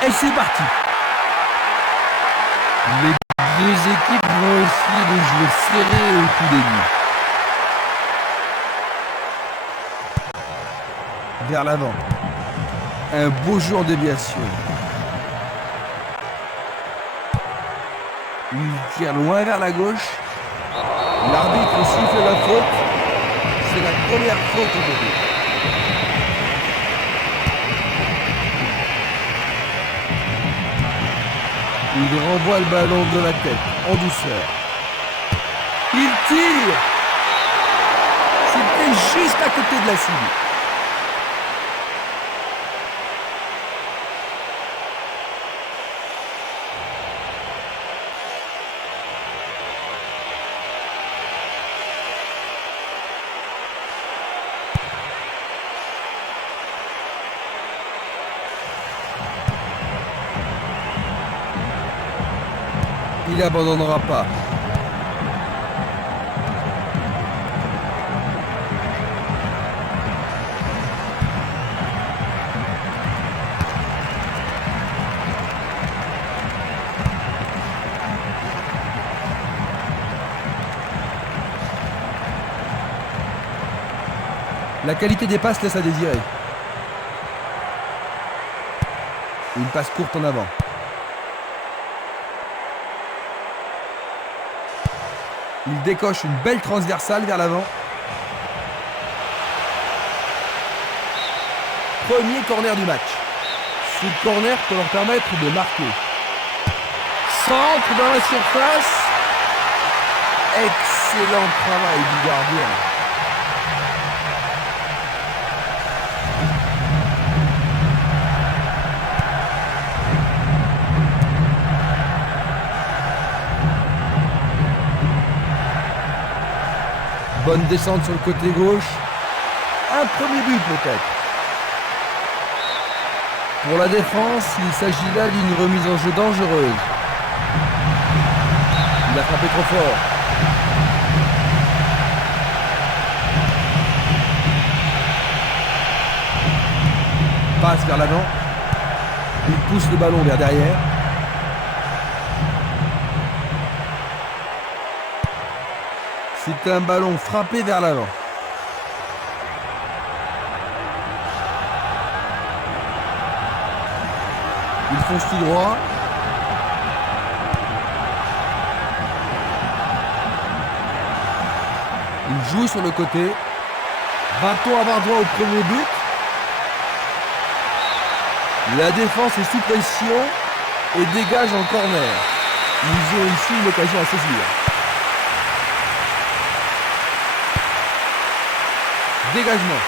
Et c'est parti. Les deux équipes vont essayer de jouer serré au tout début. Vers l'avant. Un beau jeu en déviation. Il tire loin vers la gauche. L'arbitre siffle la faute. C'est la première faute aujourd'hui. Il renvoie le ballon de la tête, en douceur. Il tire. C'était juste à côté de la cible. Il n'abandonnera pas. La qualité des passes laisse à désirer. Une passe courte en avant. Il décoche une belle transversale vers l'avant. Premier corner du match. Ce corner peut leur permettre de marquer. Centre dans la surface. Excellent travail du gardien. Bonne descente sur le côté gauche. Un premier but peut-être. Pour la défense, il s'agit là d'une remise en jeu dangereuse. Il a frappé trop fort. Passe vers l'avant. Il pousse le ballon vers derrière. C'est un ballon frappé vers l'avant. Il fonce tout droit. Il joue sur le côté. Va-t-on avoir droit au premier but? La défense est sous pression et dégage en corner. Ils ont ici une occasion à saisir. Dégagement.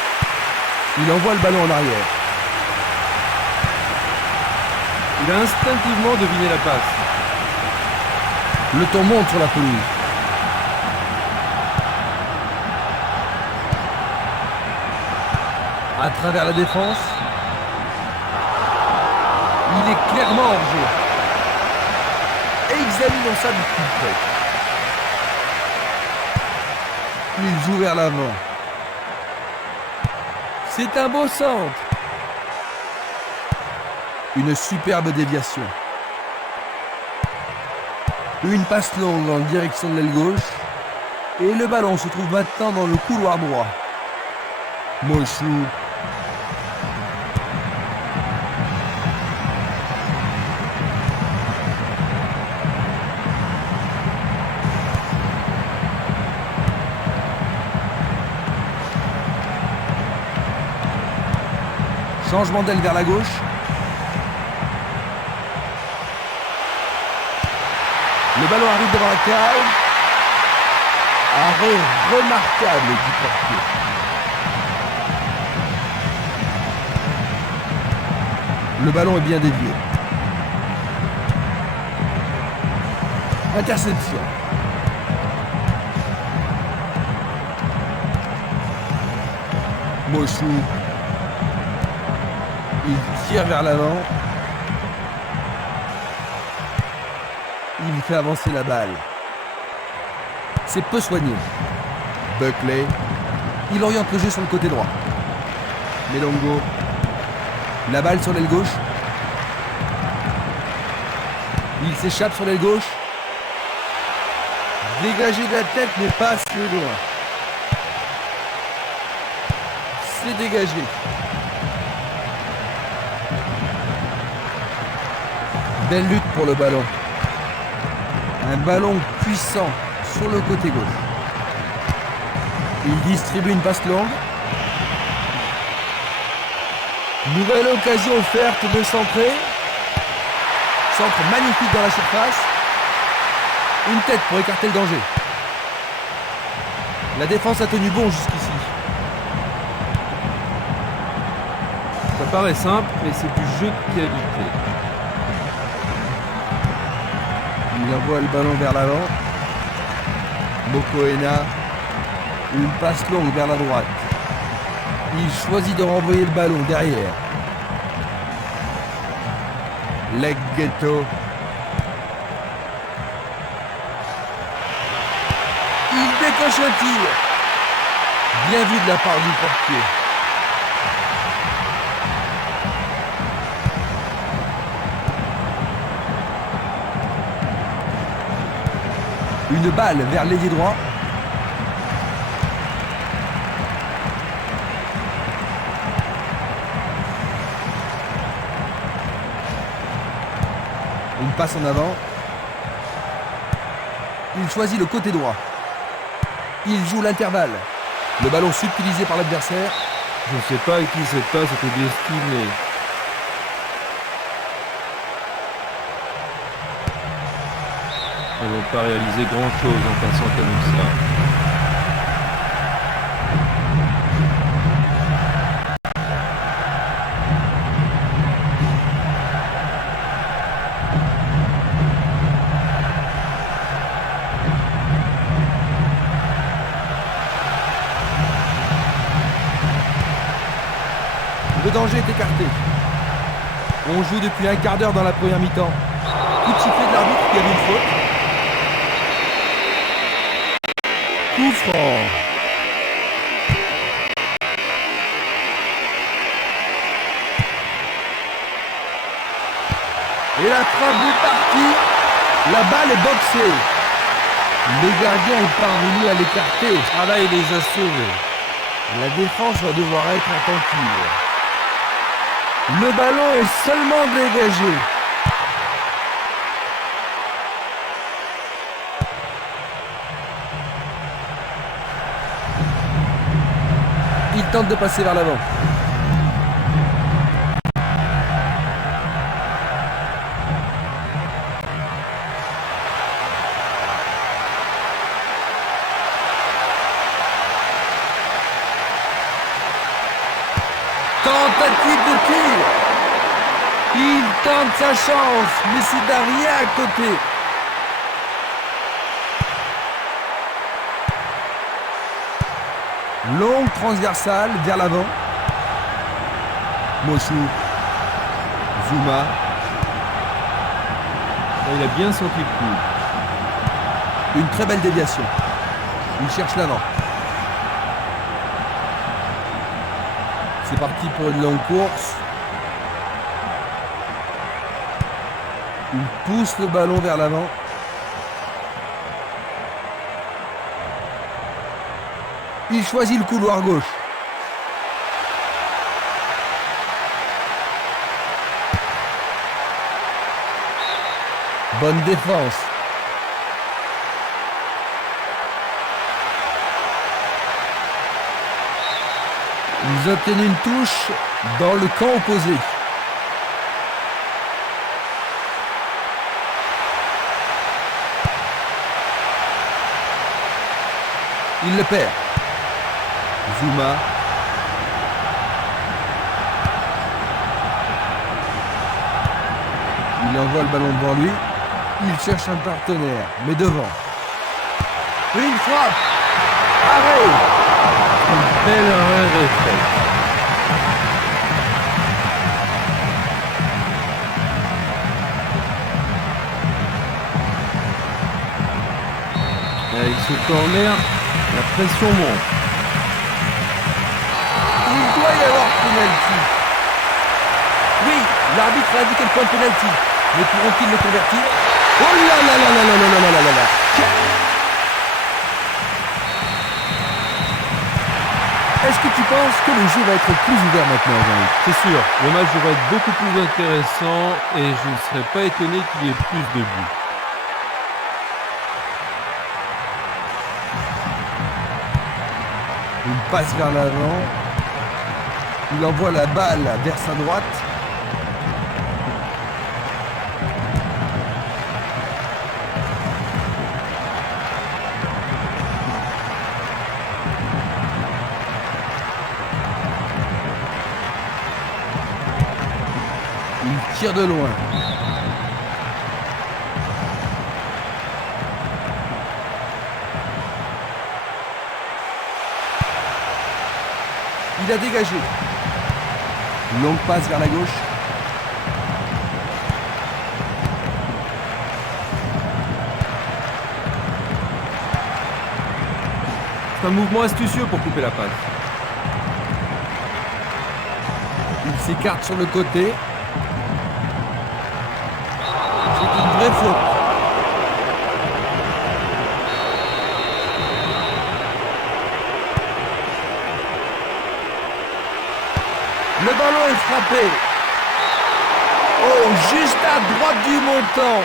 Il envoie le ballon en arrière. Il a instinctivement deviné la passe. Le temps monte sur la pelouse. À travers la défense. Il est clairement hors jeu. Examinons ça du plus près. Il joue vers l'avant. C'est un beau centre. Une superbe déviation. Une passe longue en direction de l'aile gauche. Et le ballon se trouve maintenant dans le couloir droit. Mochou. Changement d'aile vers la gauche. Le ballon arrive devant la cage. Arrêt remarquable du portier. Le ballon est bien dévié. Interception. Mochou. Il tire vers l'avant. Il fait avancer la balle. C'est peu soigné. Buckley. Il oriente le jeu sur le côté droit. Melongo. La balle sur l'aile gauche. Il s'échappe sur l'aile gauche. Dégagé de la tête, mais pas assez loin. C'est dégagé. Belle lutte pour le ballon. Un ballon puissant sur le côté gauche. Il distribue une passe longue. Nouvelle occasion offerte de centrer. Centre magnifique dans la surface. Une tête pour écarter le danger. La défense a tenu bon jusqu'ici. Ça paraît simple, mais c'est du jeu de qualité. Il envoie le ballon vers l'avant. Mokoena. Une passe longue vers la droite. Il choisit de renvoyer le ballon derrière. Leg Ghetto. Il décoche un tir. Bien vu de la part du portier. Une balle vers l'ailier droit. Une passe en avant. Il choisit le côté droit. Il joue l'intervalle. Le ballon subtilisé par l'adversaire. Je ne sais pas à qui cette passe était destinée. Ils n'ont pas réalisé grand-chose en passant comme ça. Le danger est écarté. On joue depuis un quart d'heure dans la première mi-temps. Coup de sifflet de l'arbitre qui a vu une faute. Coup franc. Et la frappe est partie. La balle est boxée. Le gardien est parvenu à l'écarter. Ah là, il les a sauvés. La défense va devoir être attentive. Le ballon est seulement dégagé. Il tente de passer vers l'avant. Tentative de tir. Il tente sa chance, mais c'est derrière à côté. Longue transversale vers l'avant. Mochou. Zuma. Il a bien senti le coup. Une très belle déviation. Il cherche l'avant. C'est parti pour une longue course. Il pousse le ballon vers l'avant. Il choisit le couloir gauche. Bonne défense. Ils obtiennent une touche dans le camp opposé. Il le perd. Zuma. Il envoie le ballon devant lui. Il cherche un partenaire, mais devant. Une frappe. Arrêt. Une belle arrêt réflexe. Avec ce corner, la pression monte. Il doit y avoir penalty. Oui, l'arbitre a indiqué le point de penalty. Mais pourront-ils le convertir ? Oh là là là là là là là là là là. Est-ce que tu penses que le jeu va être plus ouvert maintenant, Jean-Luc? C'est sûr, le match devrait être beaucoup plus intéressant et je ne serais pas étonné qu'il y ait plus de buts. Il passe vers l'avant. Il envoie la balle vers sa droite. Il tire de loin. Il a dégagé. Longue passe vers la gauche. C'est un mouvement astucieux pour couper la passe. Il s'écarte sur le côté. C'est une vraie faute. Le ballon est frappé. Oh, juste à droite du montant.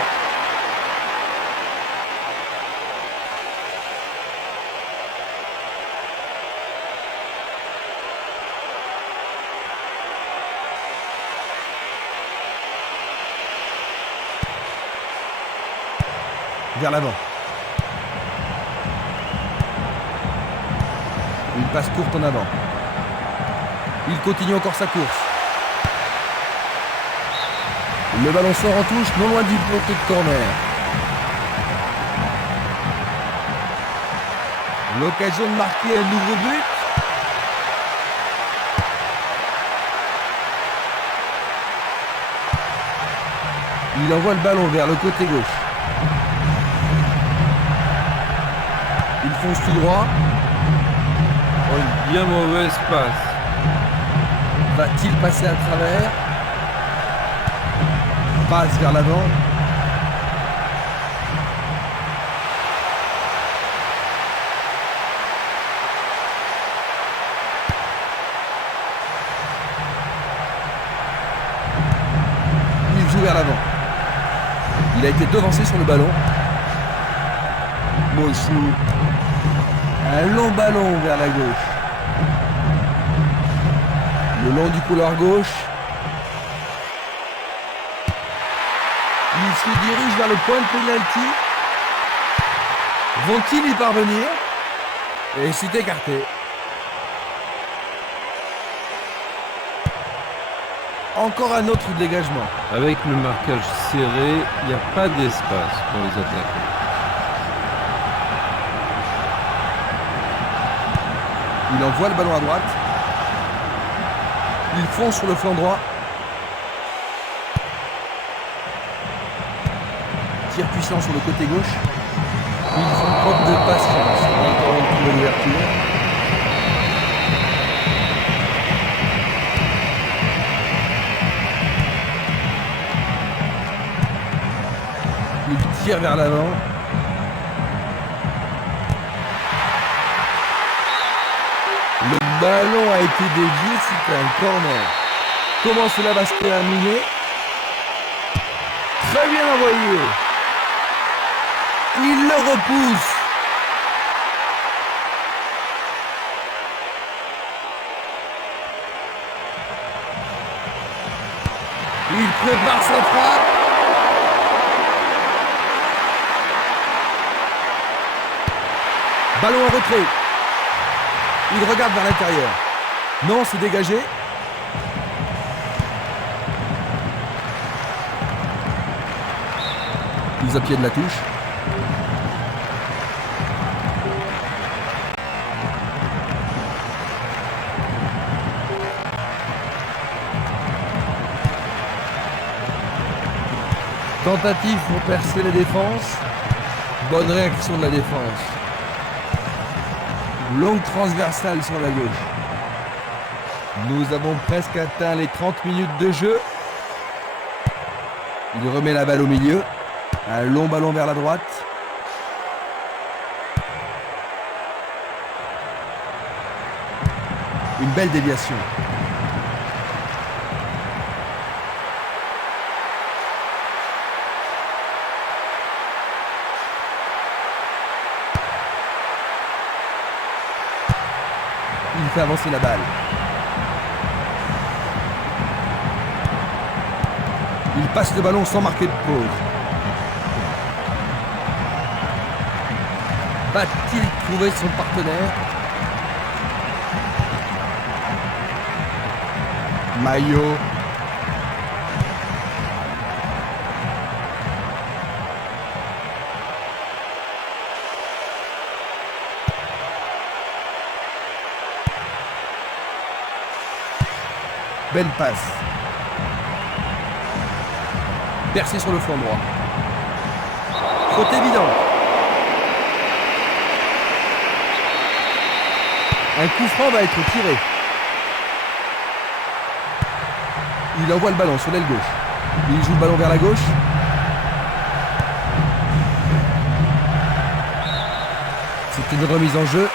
Vers l'avant. Une passe courte en avant. Il continue encore sa course. Le ballon sort en touche, non loin du poteau de corner. L'occasion de marquer un nouveau but. Il envoie le ballon vers le côté gauche. Il fonce tout droit. Oh, une bien mauvaise passe. Va-t-il passer à travers? Passe vers l'avant. Il joue vers l'avant. Il a été devancé sur le ballon. Mochou. Un long ballon vers la gauche. Le long du couloir gauche. Il se dirige vers le point de pénalty. Vont-ils y parvenir? Et c'est écarté. Encore un autre dégagement. Avec le marquage serré, il n'y a pas d'espace pour les attaquants. Il envoie le ballon à droite. Il fonce sur le flanc droit. Tir puissant sur le côté gauche. Ils font preuve de patience en attendant de trouver l'ouverture. Il tire vers l'avant. Le ballon a été dévié, c'était un corner. Comment cela va se terminer? Très bien envoyé. Il le repousse. Il prépare sa frappe. Ballon en retrait. Il regarde vers l'intérieur. Non, c'est dégagé. Mise à pied de la touche. Tentative pour percer la défense. Bonne réaction de la défense. Longue transversale sur la gauche. Nous avons presque atteint les 30 minutes de jeu. Il remet la balle au milieu. Un long ballon vers la droite. Une belle déviation. Il fait avancer la balle. Il passe le ballon sans marquer de pause. Va-t-il trouver son partenaire? Maillot. Belle passe. Percé sur le flanc droit. Faute évidente. Un coup franc va être tiré. Il envoie le ballon sur l'aile gauche. Il joue le ballon vers la gauche. C'est une remise en jeu.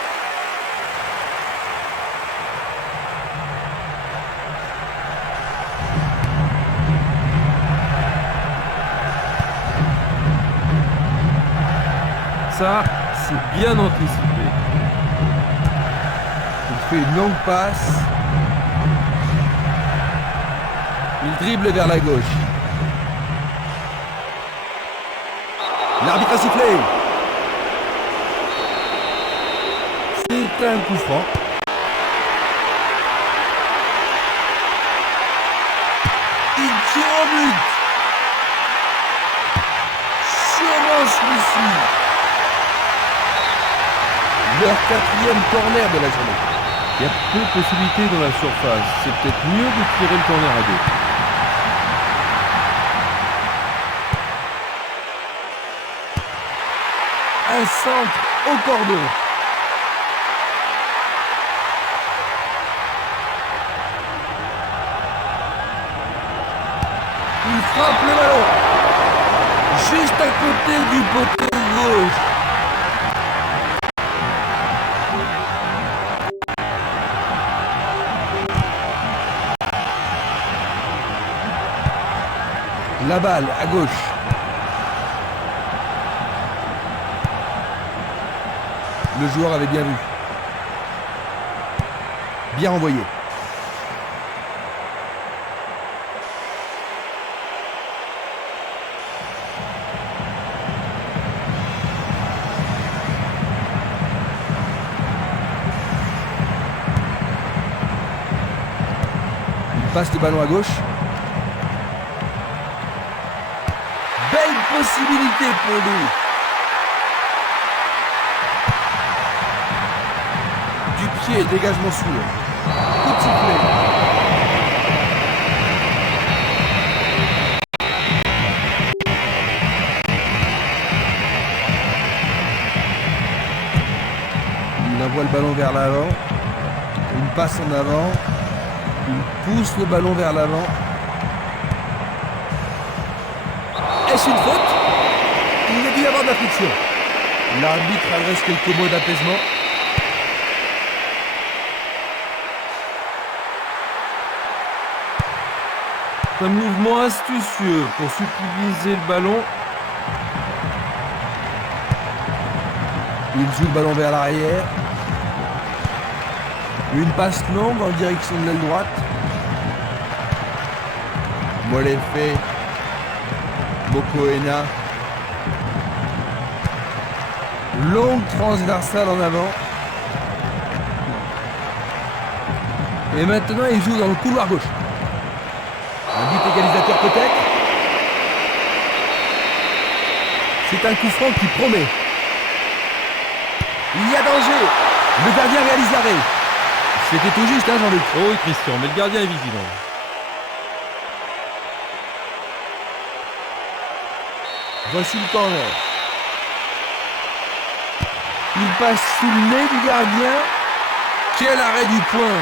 Ça, c'est bien anticipé. Il fait une longue passe. Il dribble vers la gauche. L'arbitre a sifflé. C'est un coup franc. Il tire au but. Sûrement celui-ci. Leur quatrième corner de la journée. Il y a peu de possibilités dans la surface. C'est peut-être mieux de tirer le corner à deux. Un centre au cordon. Il frappe le ballon. Juste à côté du poteau gauche. La balle à gauche. Le joueur avait bien vu. Bien envoyé. Il passe le ballon à gauche. Belle possibilité pour lui. Du pied, dégagement sûr. Coup de sifflet. Il envoie le ballon vers l'avant. Une passe en avant. Il pousse le ballon vers l'avant. Est-ce une faute? Il a dû y avoir de la friction. L'arbitre adresse quelques mots d'apaisement. Un mouvement astucieux pour subtiliser le ballon. Il joue le ballon vers l'arrière. Une passe longue en direction de l'aile droite. Molefe. Mokoena. Longue transversale en avant. Et maintenant, il joue dans le couloir gauche. Un but égalisateur peut-être. C'est un coup franc qui promet. Il y a danger. Le gardien réalise l'arrêt. C'était tout juste, hein, Jean-Luc? Oh oui, Christian, mais le gardien est vigilant. Voici le corner. Il passe sous le nez du gardien. Quel arrêt du poing!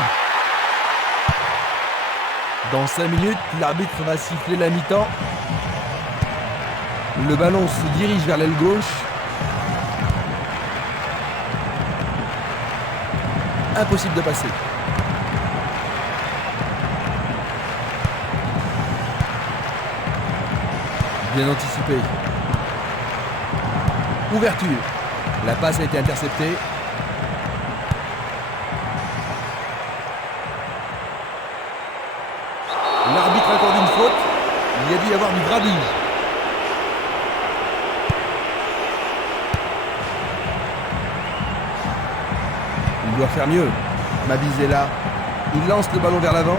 Dans 5 minutes, l'arbitre va siffler la mi-temps. Le ballon se dirige vers l'aile gauche. Impossible de passer. Bien anticipé. Ouverture. La passe a été interceptée. L'arbitre accorde une faute. Il y a dû y avoir du grabuge. Il doit faire mieux. Mabizz est là. Il lance le ballon vers l'avant.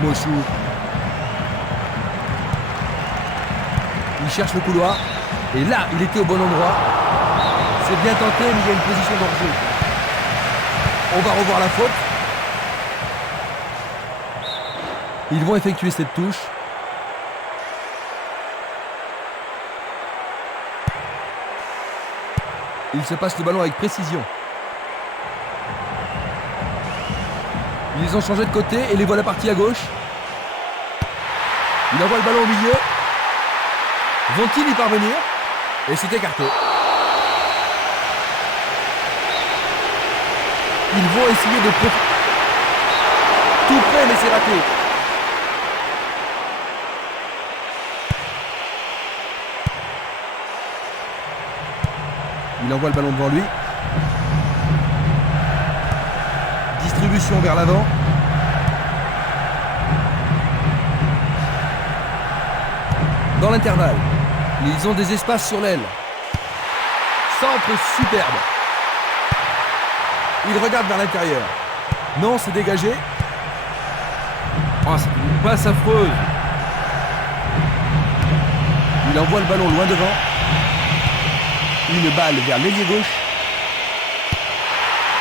Mochou. Il cherche le couloir. Et là, il était au bon endroit. C'est bien tenté, mais il y a une position d'hors-jeu. On va revoir la faute. Ils vont effectuer cette touche. Ils se passent le ballon avec précision. Ils ont changé de côté et les voilà partis à gauche. Il envoie le ballon au milieu. Vont-ils y parvenir? Et c'est écarté. Ils vont essayer de tout près, mais c'est raté. Il envoie le ballon devant lui. Distribution vers l'avant. Dans l'intervalle, ils ont des espaces sur l'aile. Centre superbe. Il regarde vers l'intérieur. Non, c'est dégagé. Oh, c'est une passe affreuse. Il envoie le ballon loin devant. Une balle vers l'ailier gauche.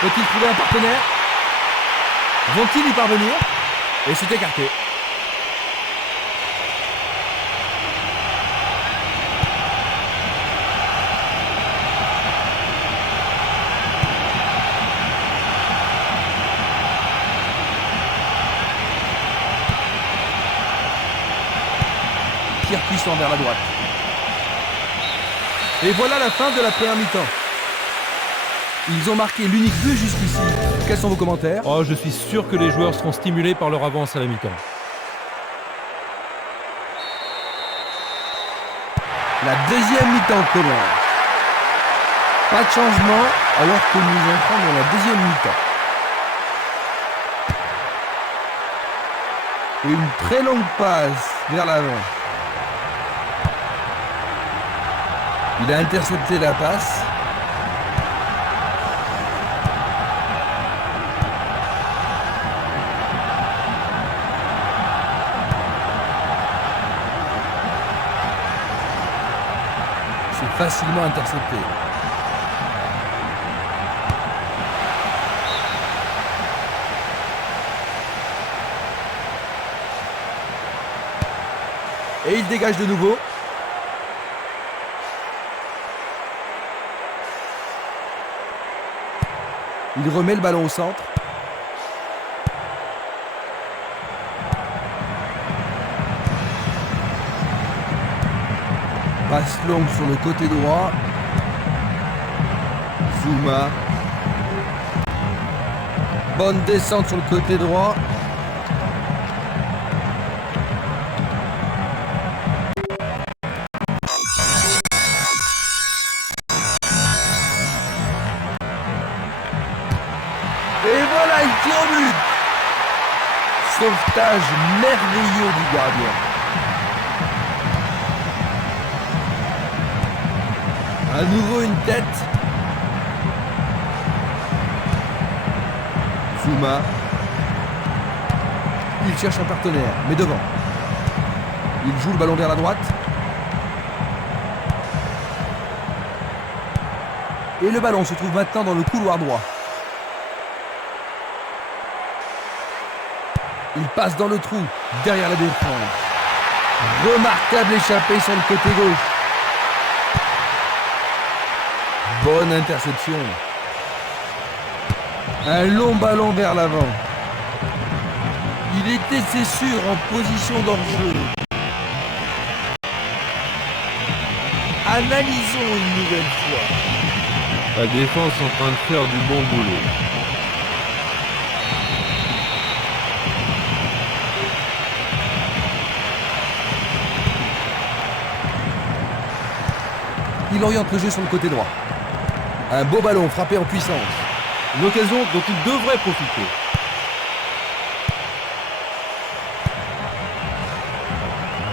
Peut-il trouver un partenaire? Vont-ils y parvenir? Et c'est écarté. Tir puissant vers la droite. Et voilà la fin de la première mi-temps. Ils ont marqué l'unique but jusqu'ici. Quels sont vos commentaires? Oh, je suis sûr que les joueurs seront stimulés par leur avance à la mi-temps. La deuxième mi-temps commence. Pas de changement alors que nous entrons dans la deuxième mi-temps. Une très longue passe vers l'avant. Il a intercepté la passe. C'est facilement intercepté. Et il dégage de nouveau. Il remet le ballon au centre. Passe longue sur le côté droit. Zouma. Bonne descente sur le côté droit. Et voilà, il tire au but. Sauvetage merveilleux du gardien. À nouveau une tête. Zouma. Il cherche un partenaire, mais devant. Il joue le ballon vers la droite. Et le ballon se trouve maintenant dans le couloir droit. Il passe dans le trou, derrière la défense. Remarquable échappée sur le côté gauche. Bonne interception. Un long ballon vers l'avant. Il était, c'est sûr, en position d'hors-jeu. Analysons une nouvelle fois. La défense est en train de faire du bon boulot. Il oriente le jeu sur le côté droit. Un beau ballon frappé en puissance. Une occasion dont il devrait profiter.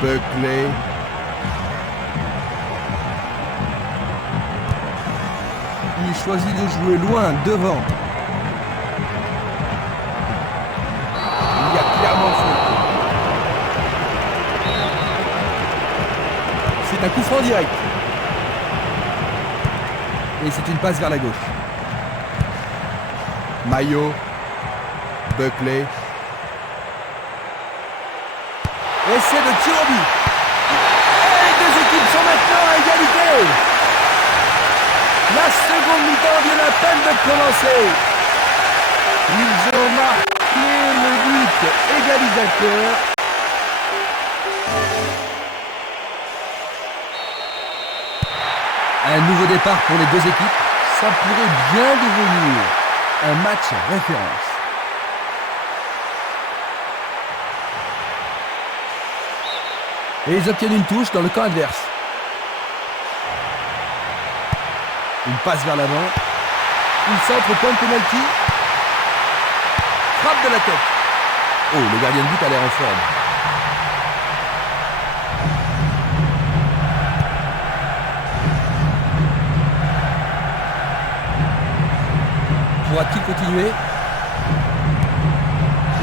Buckley. Il choisit de jouer loin, devant. Il y a clairement faute. C'est un coup franc direct. Et c'est une passe vers la gauche. Maillot. Buckley. Essai de tir au but. Et les deux équipes sont maintenant à égalité. La seconde mi-temps vient à peine de commencer. Ils ont marqué le but égalisateur. Un nouveau départ pour les deux équipes. Ça pourrait bien devenir un match référence. Et ils obtiennent une touche dans le camp adverse. Une passe vers l'avant. Il centre au point de pénalty. Frappe de la tête. Oh, le gardien de but a l'air en forme. Pourra-t-il continuer?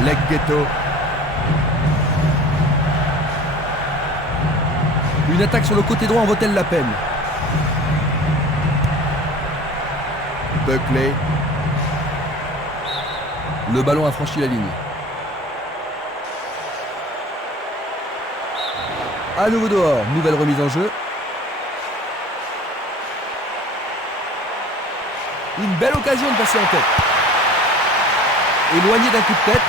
Leg Ghetto. Une attaque sur le côté droit en vaut-elle la peine? Buckley. Le ballon a franchi la ligne. À nouveau dehors, nouvelle remise en jeu. Une belle occasion de passer en tête. Éloigné d'un coup de tête.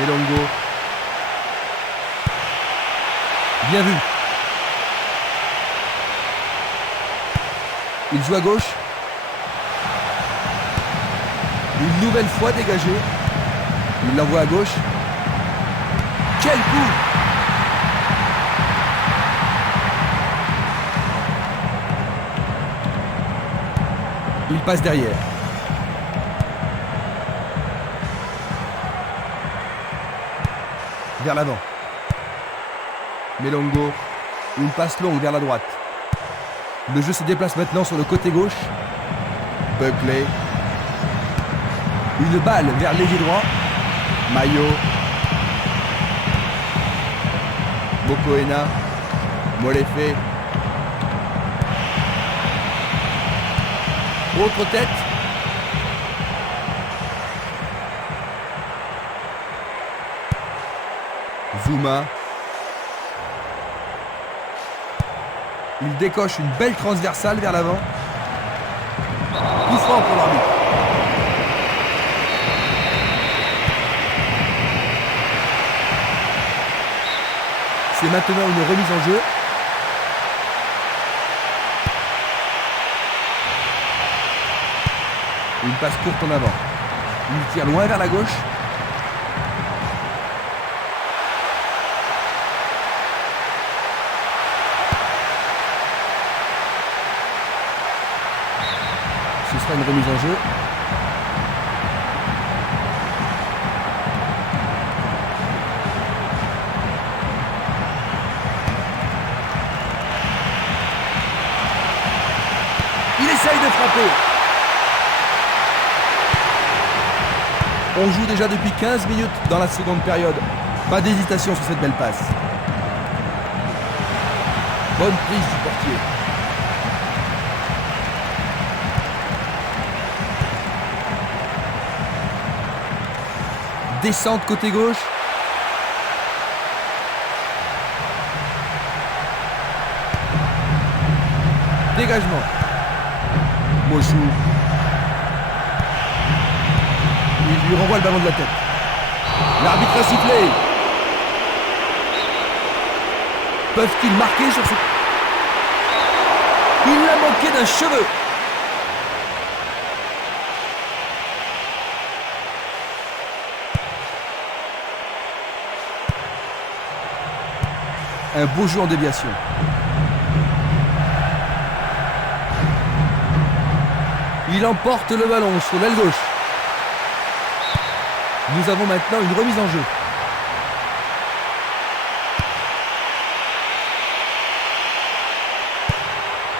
Melongo. Bien vu. Il joue à gauche. Une nouvelle fois dégagé. Il l'envoie à gauche. Quel coup! Il passe derrière. Vers l'avant. Melongo. Une passe longue vers la droite. Le jeu se déplace maintenant sur le côté gauche. Buckley. Une balle vers l'ailier droit. Maillot. Mokoena. Molefe. Autre tête. Zouma. Il décoche une belle transversale vers l'avant. Coup franc pour l'arbitre. C'est maintenant une remise en jeu. Une passe courte en avant. Il tire loin vers la gauche. Ce sera une remise en jeu. Il essaye de frapper. On joue déjà depuis 15 minutes dans la seconde période. Pas d'hésitation sur cette belle passe. Bonne prise du portier. Descente côté gauche. Dégagement. Mochou. Il lui renvoie le ballon de la tête. L'arbitre a sifflé. Peuvent-ils marquer sur ce... Il l'a manqué d'un cheveu. Un beau jeu en déviation. Il emporte le ballon sur l'aile gauche. Nous avons maintenant une remise en jeu.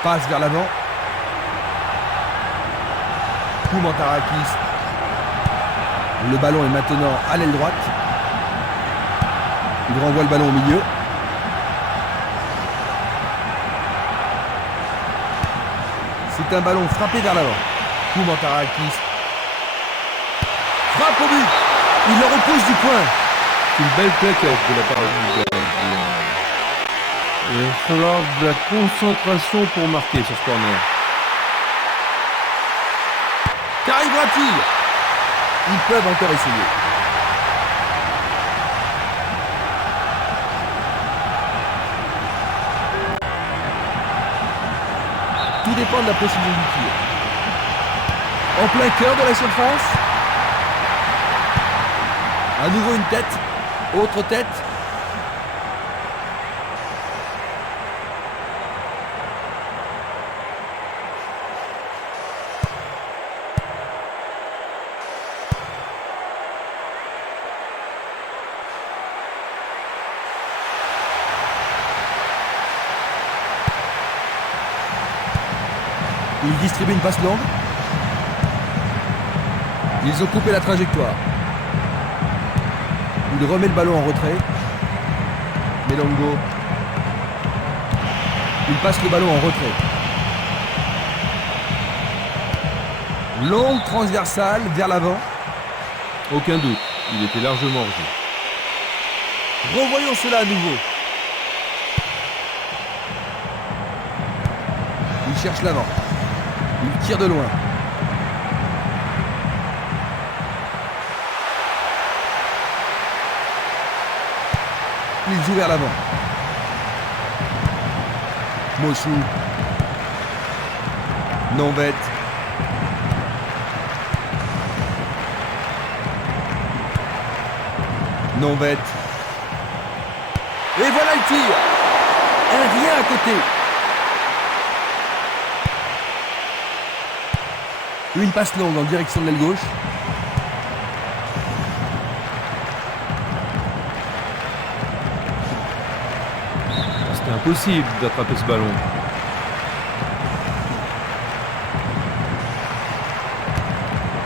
Passe vers l'avant. Koumantarakis. Le ballon est maintenant à l'aile droite. Il renvoie le ballon au milieu. C'est un ballon frappé vers l'avant. Koumantarakis. Frappe au but. Il le repousse du point. C'est une belle plaquette de la part du gardien. Il va falloir de la concentration pour marquer sur ce corner. Qu'arrivera-t-il? Ils peuvent encore essayer. Tout dépend de la précision du tir. En plein cœur de la surface. À nouveau une tête. Autre tête. Il distribue une passe longue. Ils ont coupé la trajectoire. Il remet le ballon en retrait. Melongo. Il passe le ballon en retrait. Longue transversale vers l'avant. Aucun doute, il était largement hors jeu. Revoyons cela à nouveau. Il cherche l'avant. Il tire de loin. Il joue vers l'avant. Mossou. Nonvet. Nonvet. Et voilà le tir. Un rien à côté. Une passe longue en direction de l'aile gauche. C'était impossible d'attraper ce ballon.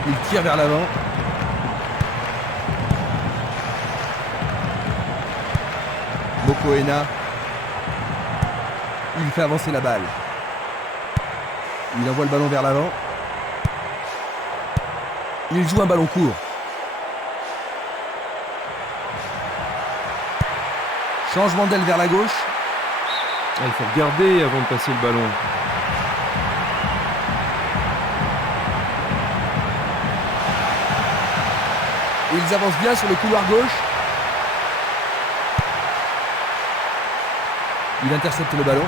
Il tire vers l'avant. Mokoena. Il fait avancer la balle. Il envoie le ballon vers l'avant. Il joue un ballon court. Changement d'aile vers la gauche. Il faut regarder avant de passer le ballon. Ils avancent bien sur le couloir gauche. Il intercepte le ballon.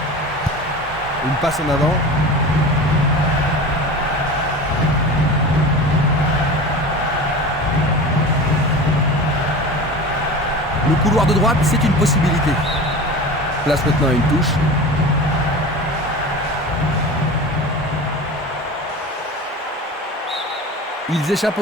Une passe en avant. Le couloir de droite, c'est une possibilité. Place maintenant à une touche. Ils échappent.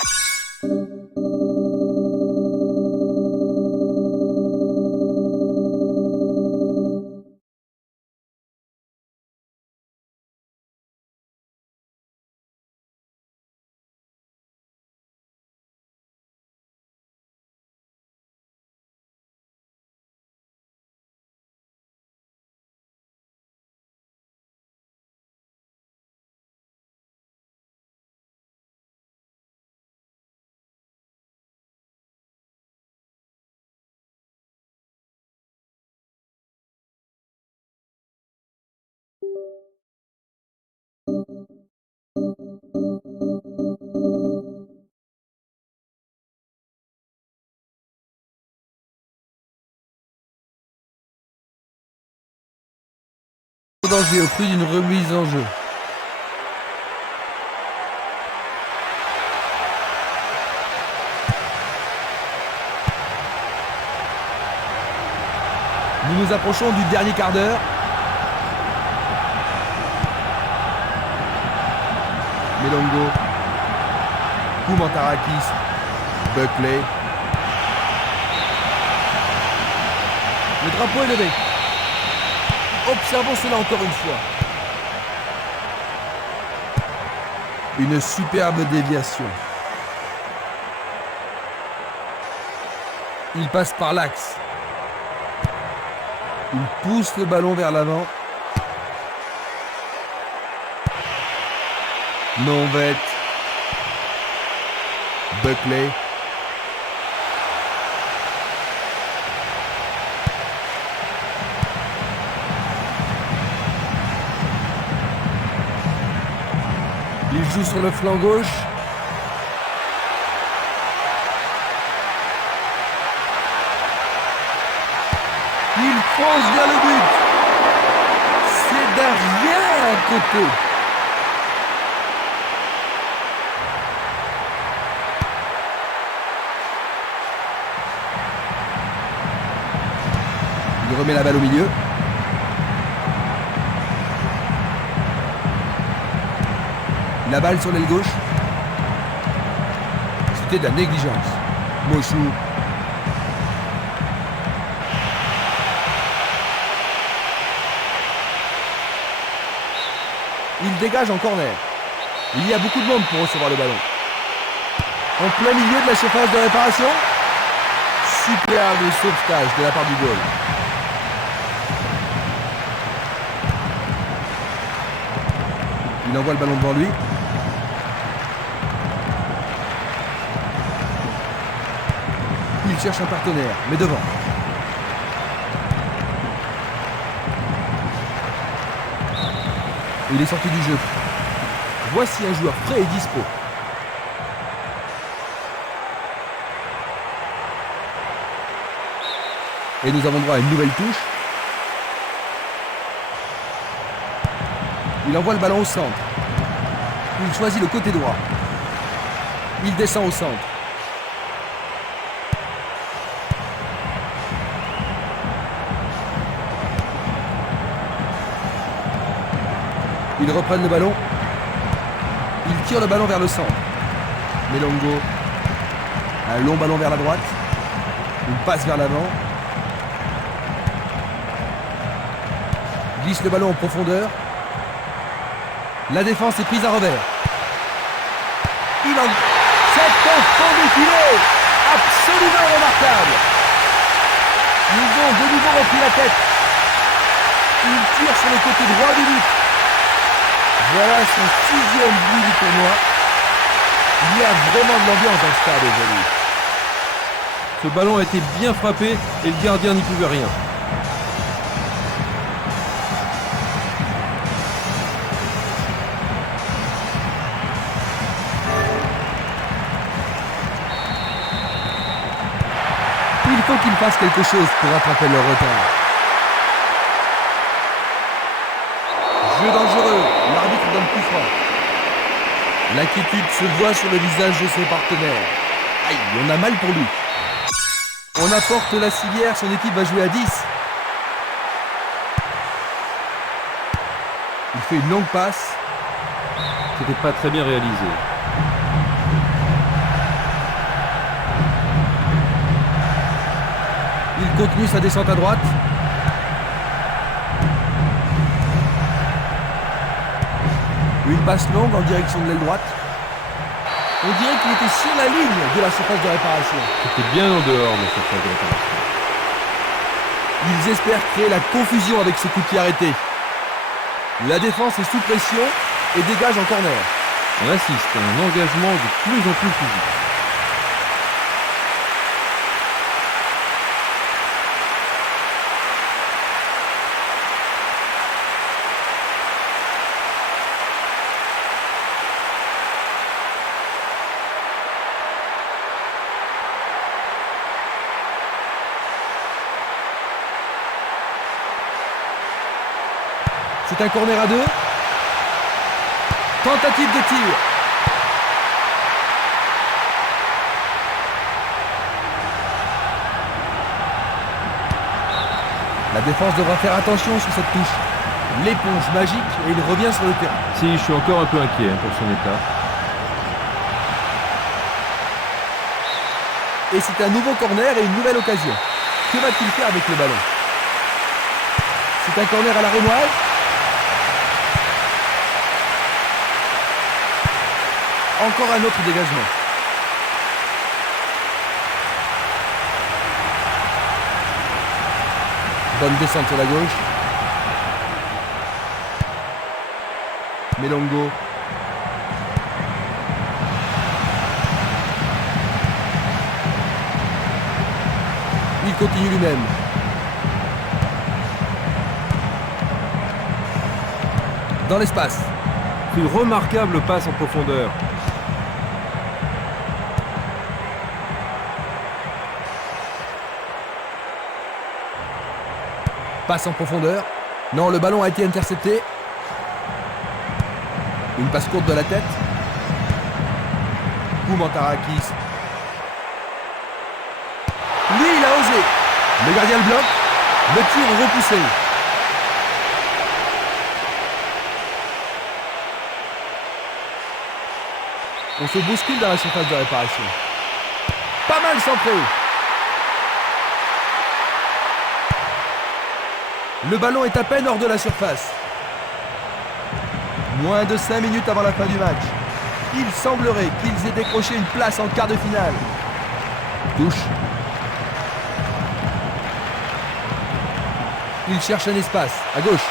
danger au prix d'une remise en jeu. Nous nous approchons du dernier quart d'heure. Melongo. Koumantarakis. Buckley. Le drapeau est levé. Observons cela encore une fois. Une superbe déviation. Il passe par l'axe. Il pousse le ballon vers l'avant. Nonvet. Buckley. Il joue sur le flanc gauche. Il fonce vers le but. C'est derrière à côté. Il remet la balle au milieu. La balle sur l'aile gauche. C'était de la négligence. Mochou. Il dégage en corner. Il y a beaucoup de monde pour recevoir le ballon. En plein milieu de la surface de réparation. Superbe sauvetage de la part du goal. Il envoie le ballon devant lui. Il cherche un partenaire, mais devant. Il est sorti du jeu. Voici un joueur frais et dispo. Et nous avons droit à une nouvelle touche. Il envoie le ballon au centre. Il choisit le côté droit. Il descend au centre. Ils reprennent le ballon. Ils tirent le ballon vers le centre. Melongo. Un long ballon vers la droite. Une passe vers l'avant. Glisse le ballon en profondeur. La défense est prise à revers. Cette enfant défilé absolument remarquable. Ils ont de nouveau repris la tête. Il tire sur le côté droit du but. Voilà son 6e but du tournoi. Il y a vraiment de l'ambiance dans le stade aujourd'hui. Ce ballon a été bien frappé et le gardien n'y pouvait rien. Il faut qu'ils fassent quelque chose pour rattraper leur retard. Jeu dangereux, l'arbitre donne coup franc. L'inquiétude se voit sur le visage de son partenaire. Aïe, on a mal pour lui. On apporte la civière, son équipe va jouer à 10. Il fait une longue passe. C'était pas très bien réalisé. Il continue sa descente à droite. Une passe longue en direction de l'aile droite. On dirait qu'il était sur la ligne de la surface de réparation. C'était bien en dehors de la surface de réparation. Ils espèrent créer la confusion avec ce coup de pied arrêté. La défense est sous pression et dégage en corner. On assiste à un engagement de plus en plus physique. C'est un corner à 2. Tentative de tir. La défense devra faire attention sur cette touche. L'éponge magique et il revient sur le terrain. Si, je suis encore un peu inquiet pour son état. Et c'est un nouveau corner et une nouvelle occasion. Que va-t-il faire avec le ballon? C'est un corner à la rémoise. Encore un autre dégagement. Bonne descente sur la gauche. Melongo. Il continue lui-même. Dans l'espace. Une remarquable passe en profondeur. Passe en profondeur. Non, le ballon a été intercepté. Une passe courte de la tête. Koumantarakis. Lui, il a osé. Le gardien le bloque. Le tir est repoussé. On se bouscule dans la surface de réparation. Pas mal centré. Le ballon est à peine hors de la surface. Moins de 5 minutes avant la fin du match. Il semblerait qu'ils aient décroché une place en quart de finale. Touche. Il cherche un espace, à gauche.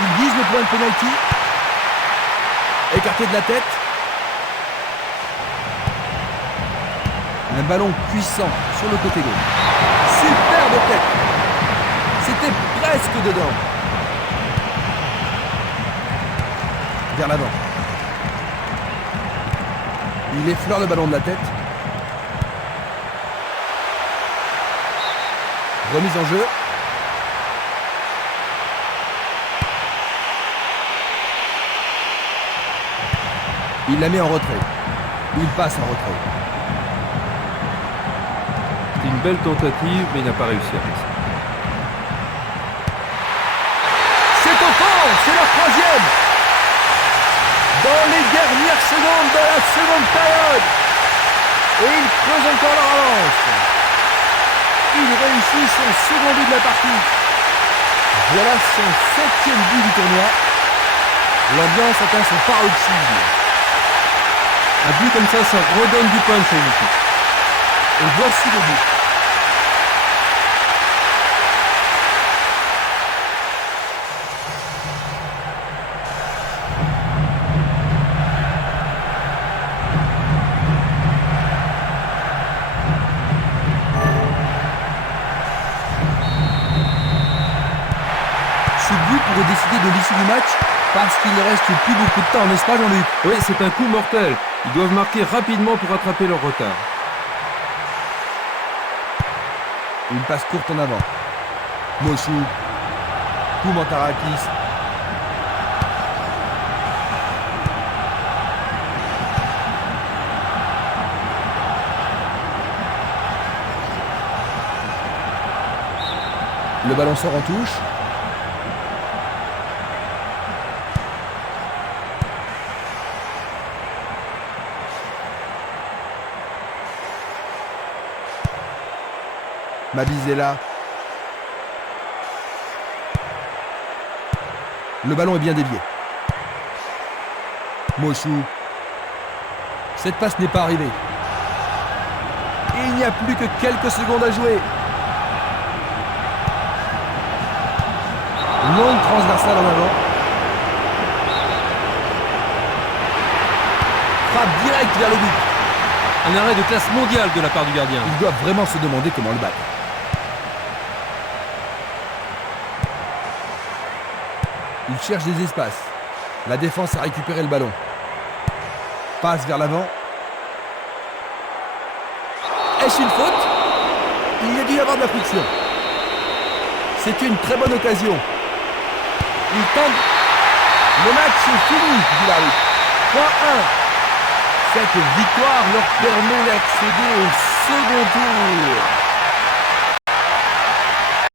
Il vise le point de pénalty. Écarté de la tête. Un ballon puissant sur le côté gauche. Superbe tête. C'était presque dedans. Vers l'avant. Il effleure le ballon de la tête. Remise en jeu. Il la met en retrait. Il passe en retrait. C'est une belle tentative, mais il n'a pas réussi à faire ça. C'est au fond, c'est leur troisième. Dans les dernières secondes de la seconde période. Et il creuse encore leur avance. Il réussit son second but de la partie. Voilà son 7e but du tournoi. L'ambiance atteint son paroxysme. Un but comme ça redonne du punch à une équipe. Et voici le but. Ce but pourrait décider de l'issue du match parce qu'il ne reste plus beaucoup de temps, n'est-ce pas, Jean-Luc? Oui, c'est un coup mortel. Ils doivent marquer rapidement pour rattraper leur retard. Une passe courte en avant. Moshou. Koumantarakis. Le ballon sort en touche. Mabizela. Le ballon est bien dévié. Moshou. Cette passe n'est pas arrivée. Et il n'y a plus que quelques secondes à jouer. Longue transversale en avant. Frappe directe vers le but. Un arrêt de classe mondiale de la part du gardien. Ils doivent vraiment se demander comment le battre. Il cherche des espaces. La défense a récupéré le ballon. Passe vers l'avant. Est-ce une faute? Il y a dû y avoir de la friction. C'est une très bonne occasion. Ils tentent. Le match est fini, dit l'arbitre. 3-1. Cette victoire leur permet d'accéder au second tour.